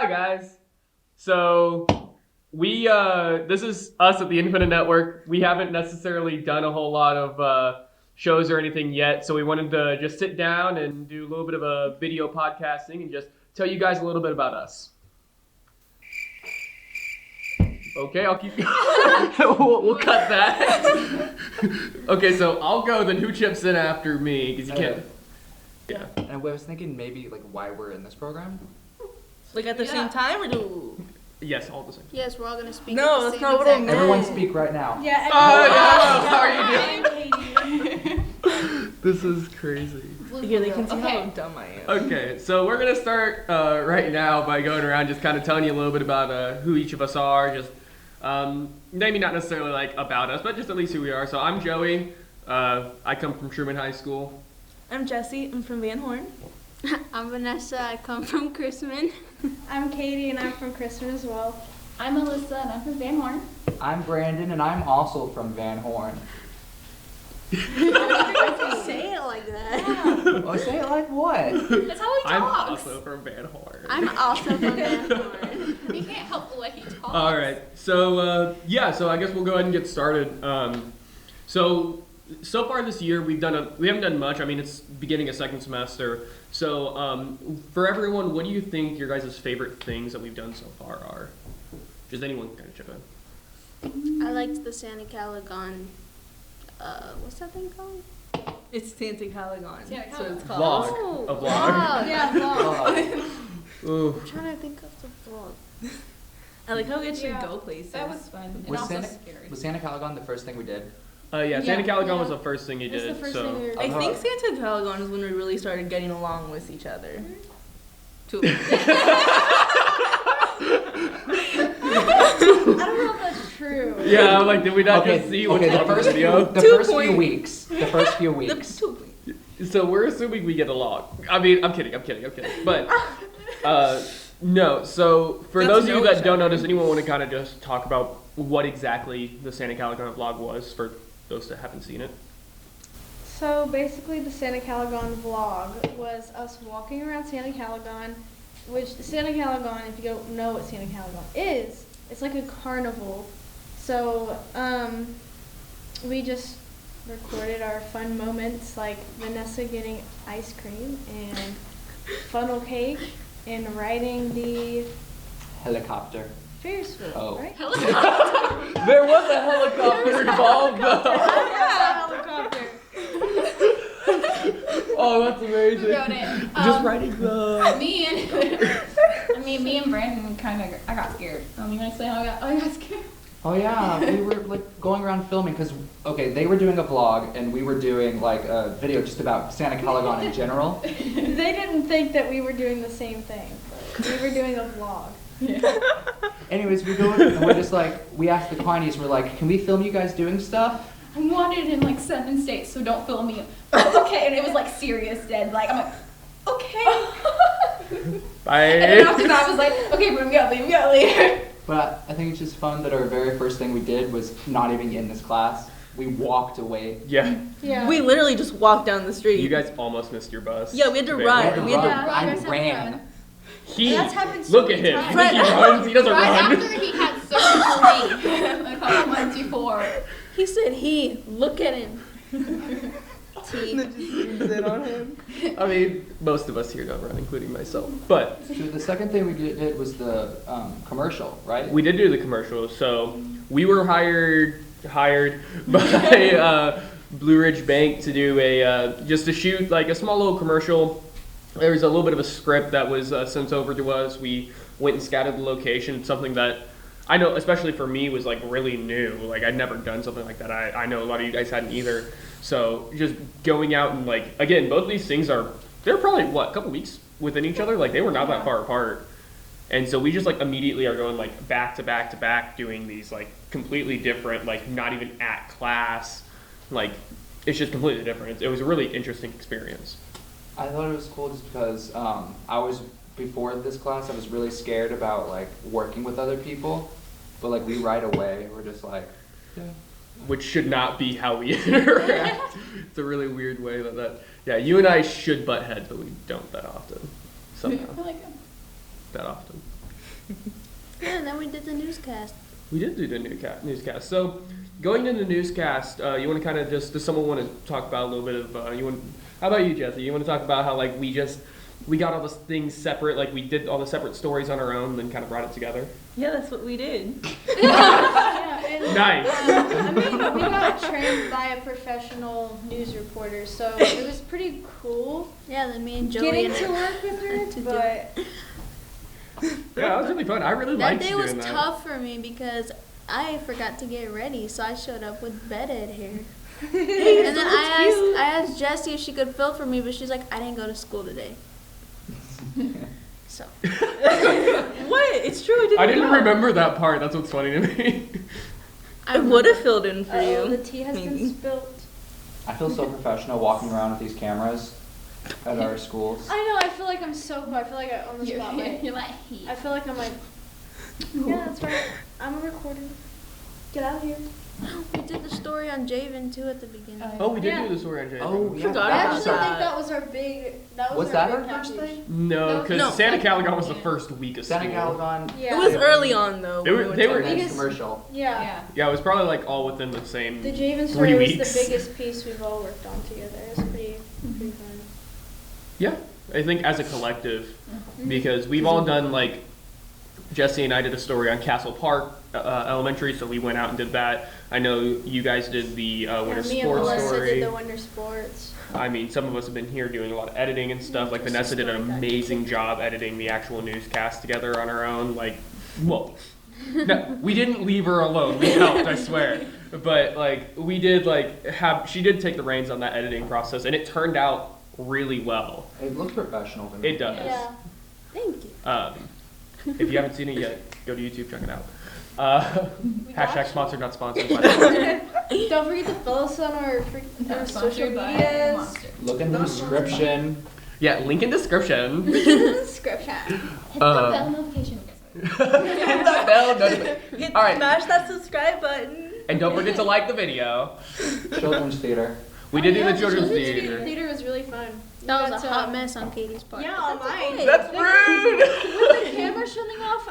Hi guys. So we this is us at the Independent Network. We haven't necessarily done a whole lot of shows or anything yet, so we wanted to just sit down and do a little bit of a video podcasting and just tell you guys a little bit about us. Okay, I'll keep we'll cut that. Okay, so I'll go, then who chips in after me? Because you can't. Yeah. And I was thinking maybe like why we're in this program. Like at the same time, or do? Yes, all the same. Yes, we're all gonna speak. No, at the that's same not what I exact meant. Everyone speak right now. Yeah. How are you doing? This is crazy. Here, they can see how dumb I am. Okay, so we're gonna start right now by going around just kind of telling you a little bit about who each of us are. Just maybe not necessarily like about us, but just at least who we are. So I'm Joey. I come from Truman High School. I'm Jessie. I'm from Van Horn. I'm Vanessa. I come from Chrisman. I'm Katie and I'm from Chrisman as well. I'm Alyssa and I'm from Van Horn. I'm Brandon and I'm also from Van Horn. Say it like that. Oh, say it like what? That's how he I'm talks. also from Van Horn. I'm also from Van Horn. You can't help the way he talks. All right, so so I guess we'll go ahead and get started. So far this year we haven't done much. I mean, it's beginning of second semester. So for everyone, what do you think your guys' favorite things that we've done so far are? Just anyone kind of chip in. I liked the Santa Calagon. What's that thing called? It's Santa Calagon. Santa So it's Vlog. called. A vlog. Yeah, vlog. Ooh. I'm trying to think of the vlog. I like how we actually Yeah, go places. That was fun. And Was also Santa, scary. was Santa Calagon the first thing we did? Yeah, Santa Yeah. Calagon was Yeah. the first thing you That's did. the first so. thing we were I Uh-huh. think Santa Calagon is when we really started getting along with each other. Two. I don't know if that's true. Yeah, I'm like, did we not just see what okay, was the on the first video? the 2 first few point. weeks. The first few The weeks. two. So we're assuming we get along. I mean, I'm kidding. But, no, so for Get to those of you know that each don't know, other. does anyone want to kind of just talk about what exactly the Santa Calagon vlog was for those that haven't seen it? So basically the Santa Calagon vlog was us walking around Santa Calagon, which Santa Calagon, if you don't know what Santa Calagon is, it's like a carnival. So we just recorded our fun moments like Vanessa getting ice cream and funnel cake and riding the Helicopter. Ferris wheel, Oh. right? There was a helicopter involved, though. Helicopter. Oh, that's amazing. Wrote it. Just riding the... Me and Brandon I got scared. You want to explain how I got scared? Oh yeah, we were like going around filming because they were doing a vlog and we were doing like a video just about Santa Calagon in general. They didn't think that we were doing the same thing. But we were doing a vlog. Anyways, we go and we're just like we asked the Quinies, we're like, can we film you guys doing stuff? I'm wanted in like 7 states, so don't film me. Okay, and it was like serious dead. Like I'm like, okay. Bye. And then after that, I was like, okay, we gotta leave. But I think it's just fun that our very first thing we did was not even in this class. We walked away. Yeah, Yeah. We literally just walked down the street. you guys almost missed your bus. Yeah, we had to Van ride. Horn. We had to Yeah, I you guys have ran. fun. He, That's happened so look at many him. times. You think he runs? He doesn't Right run. after he had surgery, a couple months before. He said, look at him. T. I mean, most of us here don't run, including myself. But So the second thing we did was the commercial, right? we did do the commercial. So we were hired by Blue Ridge Bank to do just to shoot like a small little commercial. There was a little bit of a script that was sent over to us. We went and scouted the location, something that I know, especially for me, was like really new. Like I'd never done something like that. I know a lot of you guys hadn't either. So just going out and like, again, both of these things they're probably a couple weeks within each other. Like they were not that far apart. And so we just like immediately are going like back to back to back doing these like completely different, like not even at class. Like it's just completely different. It was a really interesting experience. I thought it was cool just because before this class I was really scared about like working with other people, but like we right away we're just like, yeah. Which should not be how we interact. It's a really weird way yeah, you and I should butt heads, but we don't that often. Somehow. I like that often. Yeah, and then we did the newscast. We did do the newscast. So, going into the newscast, you want to kind of just, does someone want to talk about a little bit of, how about you, Jesse? You want to talk about how, like, we got all the things separate, like, we did all the separate stories on our own, then kind of brought it together? Yeah, that's what we did. Yeah, and, Nice. I mean, we got trained by a professional news reporter, so it was pretty cool Yeah, then me and Joey getting and to work with her, to do but Yeah, that was really fun. I really that liked day doing was that. tough for me because I forgot to get ready, so I showed up with bed ed hair. And then I asked Jessie if she could fill for me, but she's like, I didn't go to school today. So What? It's true. I didn't remember that part. That's what's funny to me. I would have filled in for oh, you. the tea has maybe. been spilt. I feel so professional walking around with these cameras at our schools. I know, I feel like I'm so cool. I feel like I'm on the spotlight. You're like, I feel like I'm like, yeah, that's right. I'm a recorder. Get out of here. we did the story on Javen too at the beginning. Oh, we did Yeah. do the story on Jay. Oh, yeah. Forgot I about actually that. think that was our big. That was Was our that big our first package. thing? No, because No. Santa Caligon was the first week of school. Santa Caligon. Yeah. It was early on though. They when were- we they were were- talking. Biggest commercial. Yeah. Yeah. Yeah, it was probably like all within the same. The Javen 3 story was weeks. the biggest piece we've all worked on together. It was pretty fun. Yeah, I think as a collective, because we've all done like Jesse and I did a story on Castle Park Elementary, so we went out and did that. I know you guys did the winter me and sports Melissa story. did the winter sports. I mean, some of us have been here doing a lot of editing and stuff. Like Just Vanessa did an story back. amazing job editing the actual newscast together on her own. Like, well, no, we didn't leave her alone. We helped, I swear. But like, we did she did take the reins on that editing process, and it turned out really well. It looks professional to me. It does. Yeah. Thank you. If you haven't seen it yet, go to YouTube, check it out. We got Hashtag you. sponsored, not sponsored. By the way. Don't forget to follow us on our social Sponsored by medias. Monster. Look in the description. Yeah, link in description. Description. Hit the Uh, bell notification. Hit the bell notification. All right. Smash that subscribe button. And don't forget to like the video. Children's theater. We did do Yeah, the children's theater. theater. Theater was really fun. That was That's, a hot mess on Katie's part. Yeah, but on that's mine. okay. That's rude. With the camera shutting off,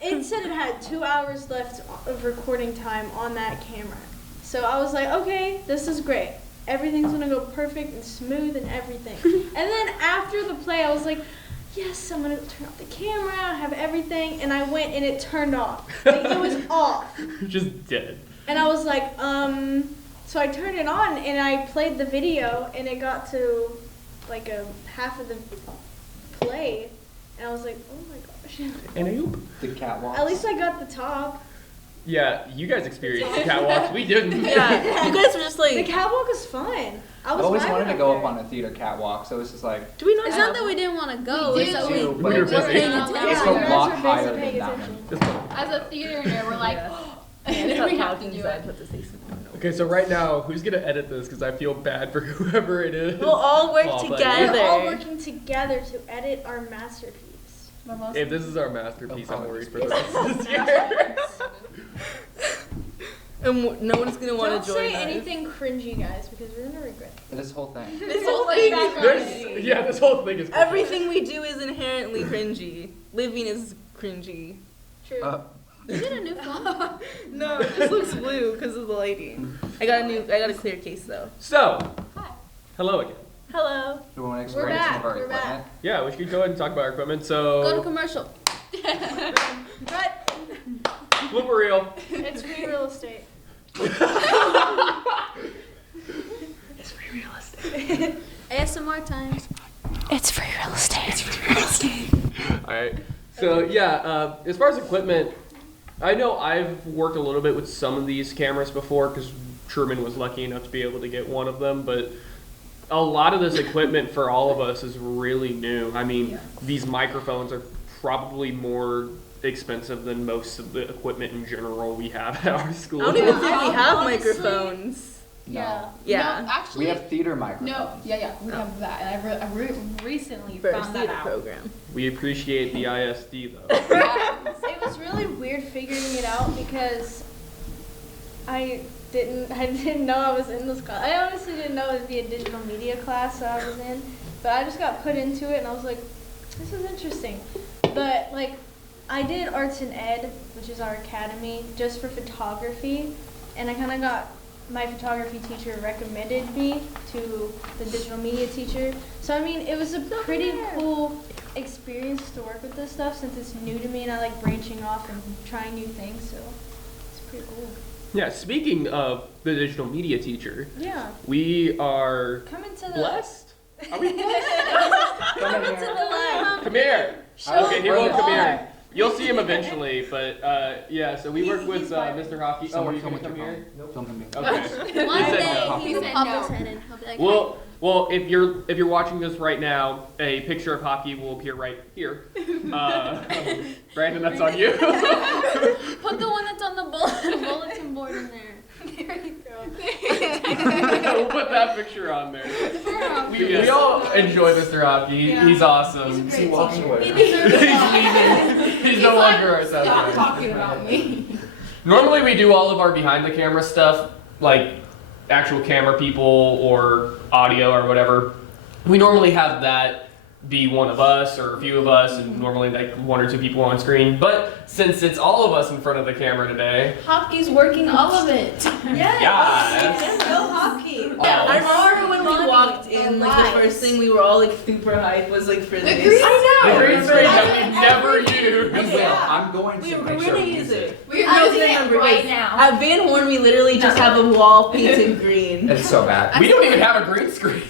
it said it had 2 hours left of recording time on that camera. So I was like, okay, this is great. Everything's gonna go perfect and smooth and everything. And then after the play, I was like, yes, I'm gonna turn off the camera, have everything. And I went and it turned off. Like, it was off. Just dead. And I was like, so I turned it on and I played the video and it got to like a half of the play. And I was like, oh my gosh. And a oop. The catwalk. At least I got the top. Yeah, you guys experienced catwalks. We didn't. Yeah, you guys were just The like, catwalk was fun. I I've was always vibing wanted to up go there. up on a theater catwalk, so it's just like do we not It's have? not that we didn't want to go. We It's do. that too, We but were it's busy. paying Yeah, attention. it's you a guys lot were busy higher paying than that attention. one. Just fun. As a theater nerd, we're like, and then we have to do it. Okay, so right now, who's gonna edit this? Because I feel bad for whoever it is. We'll all work Oh, but- together. We're all working together to edit our masterpiece. If this is our masterpiece, Oh, I'm probably. worried for the rest of this year. And no one's gonna want Don't to join say us. anything cringy, guys, because we're gonna regret it. this whole thing. This whole thing is There's- yeah, this whole thing is. Everything we do is inherently cringy. Living is cringy. True. You get a new phone? No, it just looks blue because of the lighting. I got a clear case though. So, Hi. hello again. Hello. Do we want to We're explain some back, of our we're back. equipment? Yeah, we should go ahead and talk about our equipment. Go to So, commercial. But blooper reel. it's free real estate. ASMR time. All right. So yeah, as far as equipment, I know I've worked a little bit with some of these cameras before because Truman was lucky enough to be able to get one of them, but a lot of this equipment for all of us is really new. I mean, these microphones are probably more expensive than most of the equipment in general we have at our school. I don't even think we have Honestly- microphones. No. Yeah. No, actually, We have theater microphones. no. Yeah, we have that, and I recently For a found that theater out. program. We appreciate the ISD though. Yeah. It was really weird figuring it out because I didn't know I was in this class. I honestly didn't know it would be a digital media class that I was in, but I just got put into it and I was like, this is interesting. But like, I did arts and ed, which is our academy, just for photography, and I kind of got my photography teacher recommended me to the digital media teacher. So I mean, it was a pretty cool experience to work with this stuff since it's new to me and I like branching off and trying new things. So it's pretty cool. Yeah, speaking of the digital media teacher, Yeah. we are Come into the. blessed. Are we blessed? Come in here. Come here. Show Okay, he where won't you come are. here. You'll see him eventually, but yeah. So we work with he's fine. Mr. Hockey. Oh, are you gonna come here? Don't come here. Okay. One He said day no. he will said pop no. his head in. He'll be like, Well, if you're watching this right now, a picture of Hockey will appear right here. Brandon, that's on you. put the one that's on the bulletin board in there. We'll put that picture on there. We all enjoy Mr. Hockey. Yeah. He's awesome. Is he walking away? He's leaving. He's no longer our Stop subject. talking about me. Normally we do all of our behind the camera stuff, like actual camera people or audio or whatever. We normally have that be one of us or a few of us, and normally like one or two people on screen. But since it's all of us in front of the camera today, Hockey's working all of it. yes. Go hockey. Oh. I remember when we walked in, like the Lies. first thing we were all like super hyped was like for this. green- The green Remember screen that? that we never used. We will. I'm going to We're make sure gonna we use it. We're I using it remember, right guys. now. At Van Horn, we literally just have a wall painted green. It's so bad. We don't even have a green screen.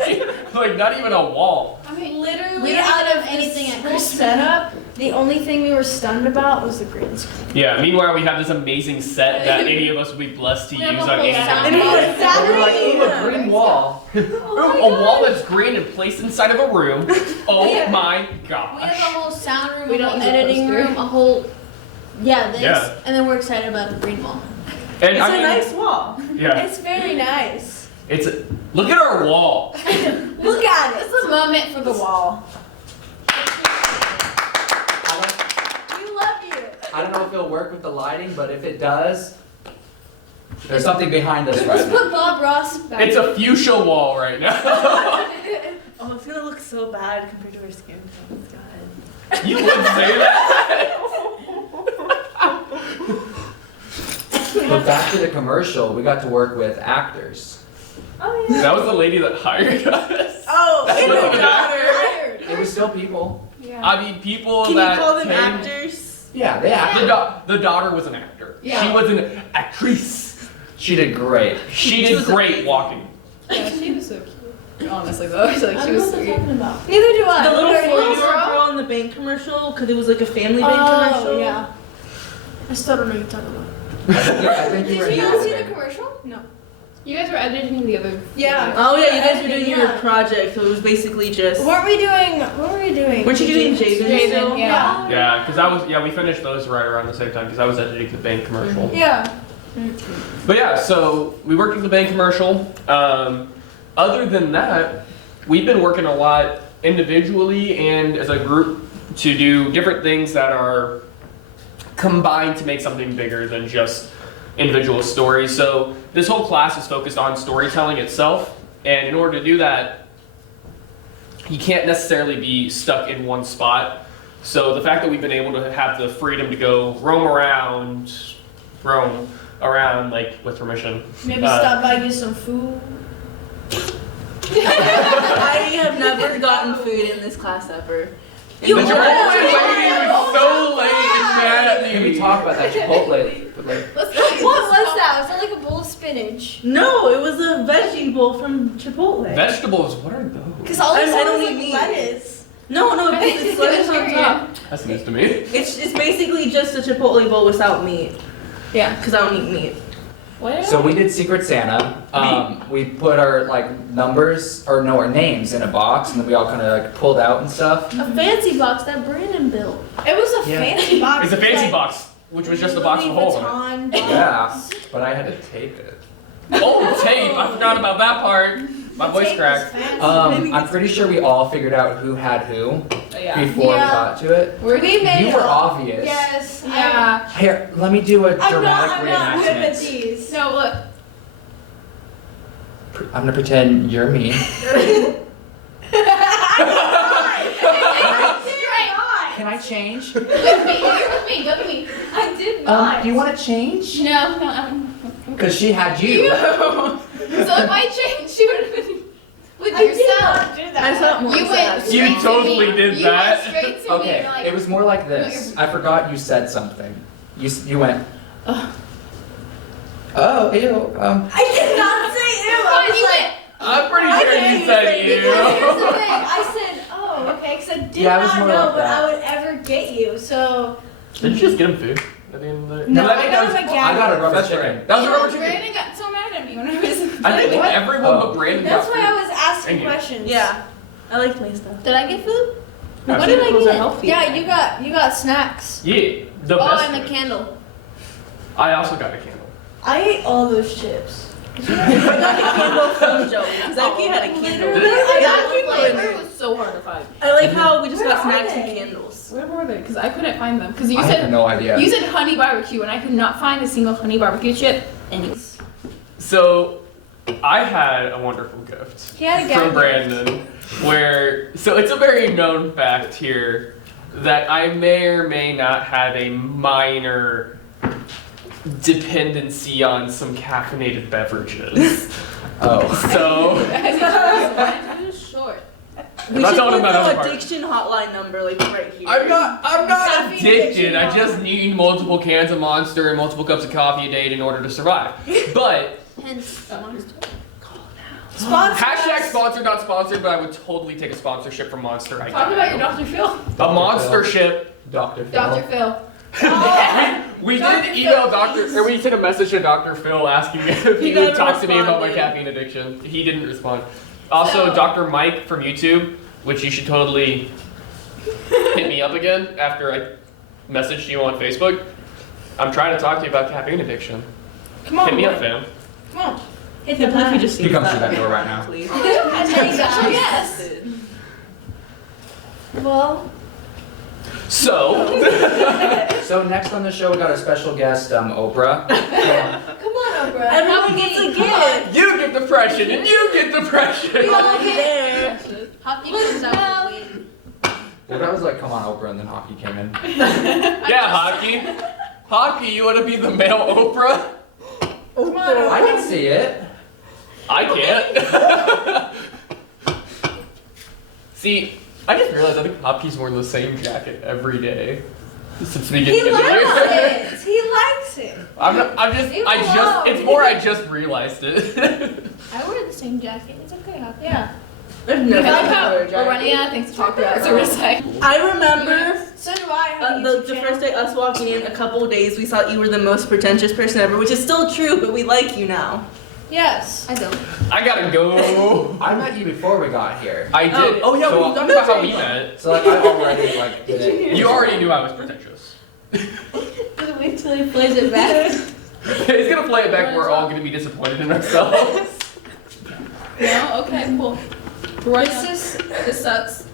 Like not even a wall. I mean, Literally, out of anything at whole Christmas. setup, the only thing we were stunned about was the green screen. Yeah, meanwhile we have this amazing set that any of us would be blessed to We have use a on whole any sound given bar. day. And we're like, ooh, a green wall. A wall that's green and placed inside of a room. Oh my We have a gosh. whole sound room, We a don't whole use a editing poster. room, a whole this, Yeah. and then we're excited about the green wall. And It's I a mean, nice wall. yeah, It's very nice. it's look at our wall. Look at it. This is a moment for the wall. We love you. I don't know if it'll work with the lighting, but if it does, there's something behind us right Let's now. put Bob Ross back. It's a fuchsia wall right now. Oh, it's gonna look so bad compared to our skin tone. God. You would say that? But back to the commercial, we got to work with actors. Oh yeah. That was the lady that hired us. Oh, That's and what the I'm daughter. It was still people. Yeah. I mean, people Can that you call them came- actors? Yeah, they acted. The daughter was an actor. Yeah. She was an actrice. She did great. She did great walking. Yeah, she was so cute. Honestly, though, I was like, she was sweet. about. Neither do I. The little What are you- 4-year-old girl in the bank commercial, because it was like a family bank Oh commercial. yeah. I still don't know what you're talking about. I think you were Did you here. not see the commercial? No. You guys were editing the other. Yeah. Oh yeah, you guys were doing your Yeah. project, so it was basically just. What were we doing? Weren't you doing Javen Javen, still? yeah. Yeah, because I was. Yeah, we finished those right around the same time because I was editing the bank commercial. Yeah. But yeah, so we worked with the bank commercial. Other than that, we've been working a lot individually and as a group to do different things that are combined to make something bigger than just individual stories. So this whole class is focused on storytelling itself, and in order to do that, you can't necessarily be stuck in one spot. So the fact that we've been able to have the freedom to go roam around like with permission. Maybe Uh, stop by get some food. I have never gotten food in this class ever. The Chipotle lady was so late and mad at Can we me. talk about that Chipotle? But like, What was that? Was that like a bowl of spinach? No, it was a veggie bowl from Chipotle. Vegetables, what are those? Because all I this don't was eat like meat. lettuce. No, it's lettuce on top. That's news to me. It's basically just a Chipotle bowl without meat. Yeah. Because I don't eat meat. What? so we did Secret Santa. We put our like numbers or no, our names in a box, and then we all kind of like pulled out and stuff. A fancy box that Brandon built. It was a Yeah. fancy box. It's a fancy box, which was just a box with a hole in it. Louis Vuitton box. Yeah, but I had to tape it. Oh, tape! I forgot about that part. My The voice tape cracked. was fancy. I'm pretty sure we all figured out who had who Yeah. before we Yeah. got to it. We're We made You it were up. obvious. Yes. Yeah. Here, let me do a I'm dramatic not good at reenactment. these. No, look. I'm gonna pretend you're me. Can I change? Go with me. You're with me. Go with me. I did not. Do you want to change? No, Because she had you. So if I changed, she would have been with yourself. I saw it more You sad. went You straight to totally me. did You that. went straight to me. Okay, You're like, it was more like this. I forgot you said something. You went. Oh, ew. I did not say ew. Oh, you went. I'm pretty sure you said Here's the you. thing. I said, oh, okay, because I did Yeah, it was not more know like what that. I would ever get you. So Did you just get him food at the end of the day? no, I I think got that him was- a I got a rubber That's chicken. right. That was a rubber chicken. Brandon got so mad at me when I was. I think What? everyone Oh. but Brandon that's got why food. I was asking Thank you. questions. Yeah, I liked my stuff. Did I get food? What did I Those are get? healthy. Yeah, you got snacks. Yeah, the Oh, best. and a food. candle. I also got a candle. I ate all those chips. I got a candle from Joey. Zaki had a candle. That flavor was so hard to find. I like how we just Where got are snacks and they? candles. Where were they? Because I couldn't find them. Because you I have said no idea. you said honey barbecue, and I could not find a single honey barbecue chip. Anyways. So, I had a wonderful gift He had a from gag. Brandon, so it's a very known fact here that I may or may not have a minor dependency on some caffeinated beverages. Oh. So, Too short. We not should talking put about the other part. addiction hotline number like right here. I'm not Caffeine addicted. addiction, I no. just need multiple cans of Monster and multiple cups of coffee a day in order to survive. But Hence, monster. Sponsor hashtag us. sponsored, not sponsored, but I would totally take a sponsorship from Monster right Talk now. about your Dr. Phil. A monster ship. Dr. Phil. Dr. Phil. We Dr. did email Phil, Dr. or we sent a message to Dr. Phil asking if he would never talk to me about my responded. caffeine addiction. He didn't respond. Also, So- Dr. Mike from YouTube, which you should totally hit me up again after I messaged you on Facebook. I'm trying to talk to you about caffeine addiction. Come on, Hit me boy. up, fam. Come on. Hit Can't the believe we line. just He used comes through that door right now. Please. Yes. Well, So, So next on the show, we got a special guest, Oprah. come on, Oprah. Everyone gets a gift. you get depression and you get depression. We all there. Hockey comes out with weed. Well, that was like, come on, Oprah, and then hockey came in. Yeah, hockey. Hockey, you want to be the male Oprah? Come on, Oprah. I can see it. I can't. See, I just realized I think Hockey's worn the same jacket every day since the beginning He of the year. likes it. He likes it. It's more I just realized it. I wear the same jacket. It's okay, Hockey. Yeah. There's I never like been how a we're jacket. running out of things to talk about. So we're just like, I remember So do I. Have a YouTube the channel. first day us walking in, a couple days, we thought you were the most pretentious person ever, which is still true, but we like you now. Yes. I don't. I gotta go. I met you before we got here. I did. Oh yeah, So- we talked about how we met. So like, I already like did it. You already knew I was pretentious. Wait till he plays it back. He's gonna play it back. We're all gonna be disappointed in ourselves. No? Okay, cool. We're running out. This This sucks.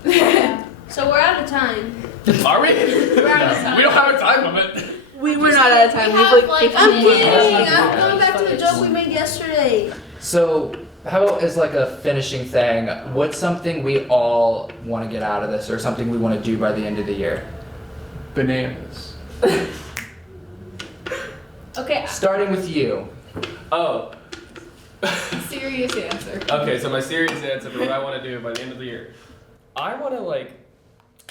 So we're out of time. Are we? We're out of time. We don't have a time limit. We were not out of time. We We have, have like, like I'm 15 minutes. kidding. I'm going back to the joke we made yesterday. So, how about as like a finishing thing? What's something we all want to get out of this, or something we want to do by the end of the year? Bananas. Okay, Starting with you. Oh. serious answer. Okay, so my serious answer for what I want to do by the end of the year, I want to like,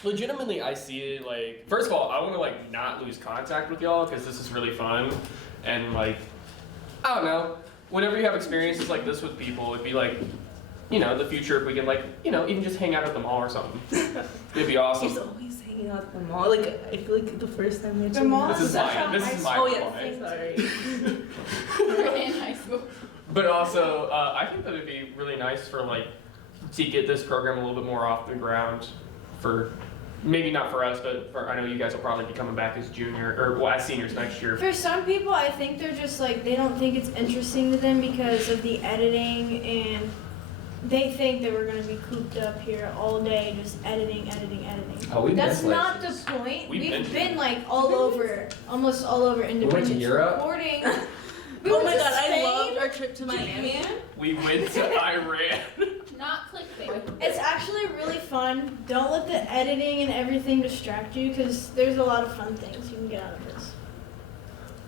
legitimately, I see it like. First of all, I want to like not lose contact with y'all because this is really fun, and like, I don't know. Whenever you have experiences like this with people, it'd be like, you know, in the future if we can like, you know, even just hang out at the mall or something. It'd be He's awesome. always hanging out at the mall. Like, I feel like the first time we The mall This is such mine. a This is high my Oh, yeah, point. sorry. We're in high school. But also, I think that it'd be really nice for like to get this program a little bit more off the ground. For maybe not for us, but for I know you guys will probably be coming back as junior or well, as seniors next year. For some people, I think they're just like, they don't think it's interesting to them because of the editing, and they think that we're going to be cooped up here all day just editing. Oh, we've That's been not the places. point. We've We've been been like all over, almost all over Independence. Europe? Recording. Oh my god, I loved our trip to Miami. We went to Iran. not clickbait. It's actually really fun. Don't let the editing and everything distract you, because there's a lot of fun things you can get out of this.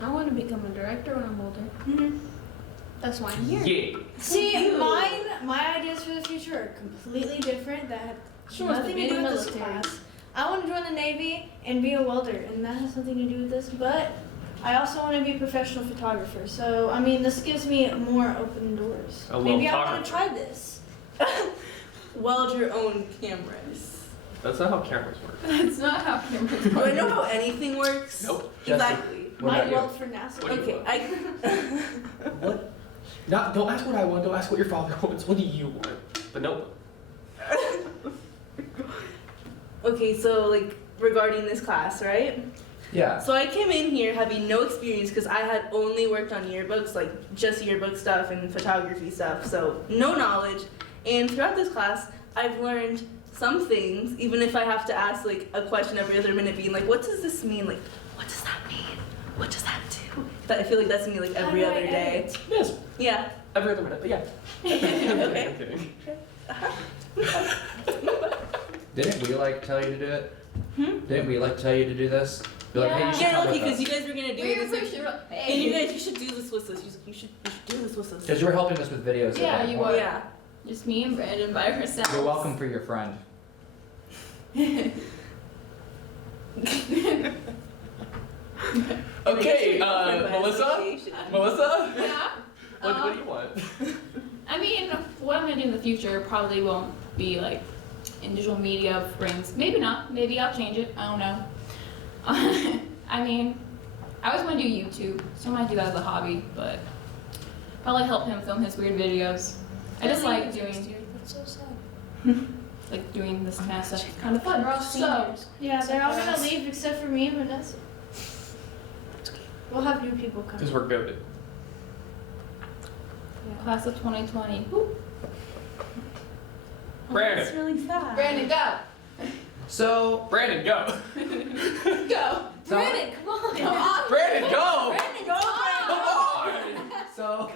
I want to become a director when I'm older. That's why I'm here. Yeah. See, my ideas for the future are completely different. That have nothing to do with this class. I want to join the Navy and be a welder, and that has something to do with this. But I also want to be a professional photographer. So, I mean, this gives me more open doors. A Maybe I little want to try this. Weld your own cameras. That's not how cameras work. That's not how cameras Do I work. know how anything works? Nope. Exactly. What Might about you? weld for NASA. What do you Okay, What? Not, don't ask what I want. Don't ask what your father wants. What do you want? But no. Okay, so like regarding this class, right? Yeah. So I came in here having no experience because I had only worked on yearbooks, like just yearbook stuff and photography stuff, so no knowledge. And throughout this class, I've learned some things, even if I have to ask like a question every other minute, being like, what does this mean? Like, what does that mean? What does that do? I feel like that's me like every other day. Yes. Yeah. Every other minute, but yeah. Okay. I'm kidding. Didn't we like tell you to do it? Hmm? Didn't we like tell you to do this? Be like, hey, you should Yeah, come no, with because us. you guys were gonna do We're this. Like, pushing up. and you guys, you should do this with us. You should do this with us. Because you were helping us with videos. at Yeah, one you point. were. Yeah. Just me and Brandon by ourselves. You're welcome for your friend. Okay, Melissa? Melissa? Yeah. What do you want? I mean, what I'm gonna do in the future probably won't be like in digital media brings. Maybe not. Maybe I'll change it. I don't know. I mean, I always want to do YouTube, so I might do that as a hobby, but probably help him film his weird videos. I just like doing That's so sad. like doing this kind of stuff. It's kind of fun. We're all So, seniors. Yeah, they're all gonna Yes. leave except for me and Vanessa. We'll have new people come. Because we're goaded. class of 2020. Woo. Brandon. That's really sad. Brandon, go. So, Brandon, go. Go. Brandon, come on. Come on. Brandon, go. Brandon, go. Come on.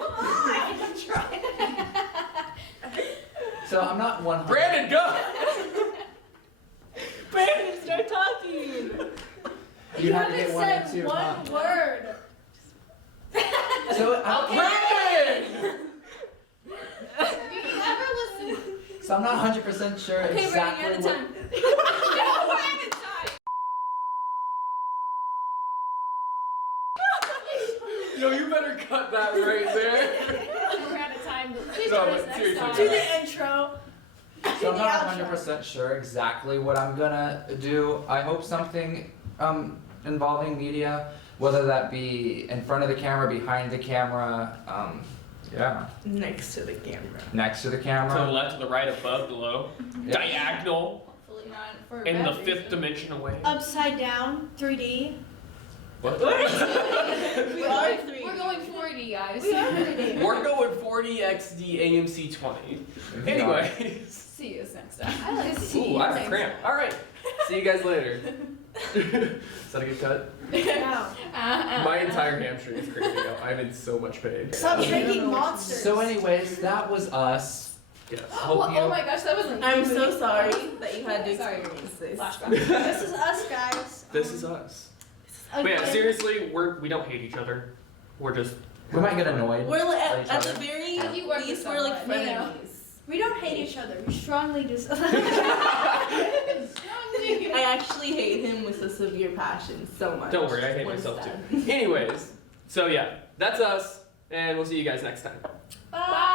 so I'm not 100. Brandon, go. Brandon, start talking. You have to haven't get one said into your one mouth. word. So, Brandon. You never listen. so I'm not 100% sure Okay, exactly Brandon, you're out of what. time. No, Brandon, time. Yo, you better cut that right there. We're out of time. Please No, join us but next seriously. time. Do the intro. So I'm not The outro. 100% sure exactly what I'm gonna do. I hope something involving media, whether that be in front of the camera, behind the camera, yeah, Next to the camera. next to the To the camera. left, to the right, above, below. Yeah. Diagonal. Hopefully not for a In bad the fifth reason. dimension away. Upside down, 3D. What? We are We're 3D. going 40, guys. We are 3D. We're going 40XD AMC 20. Anyways. See you next time. I like to see Ooh, you I have a next cramp. All right. See you guys later. Is that a good cut? Wow. My entire hamstring is crazy now. I'm in so much pain. Stop shaking monsters. So, anyways, that was us. Yes. Oh, oh my gosh, that was like. I'm so sorry that you had to Sorry. experience this. Flashback. This is us, guys. This is us. But Again. yeah, seriously, we don't hate each other. We're just. We might get annoyed. We're like, At each at the other. very If you work with least, we're like someone, you know. frenemies. We don't hate each other. We strongly dislike. I actually hate him with a severe passion so much. Don't worry, I hate One myself step. too. Anyways, so yeah, that's us, and we'll see you guys next time. Bye.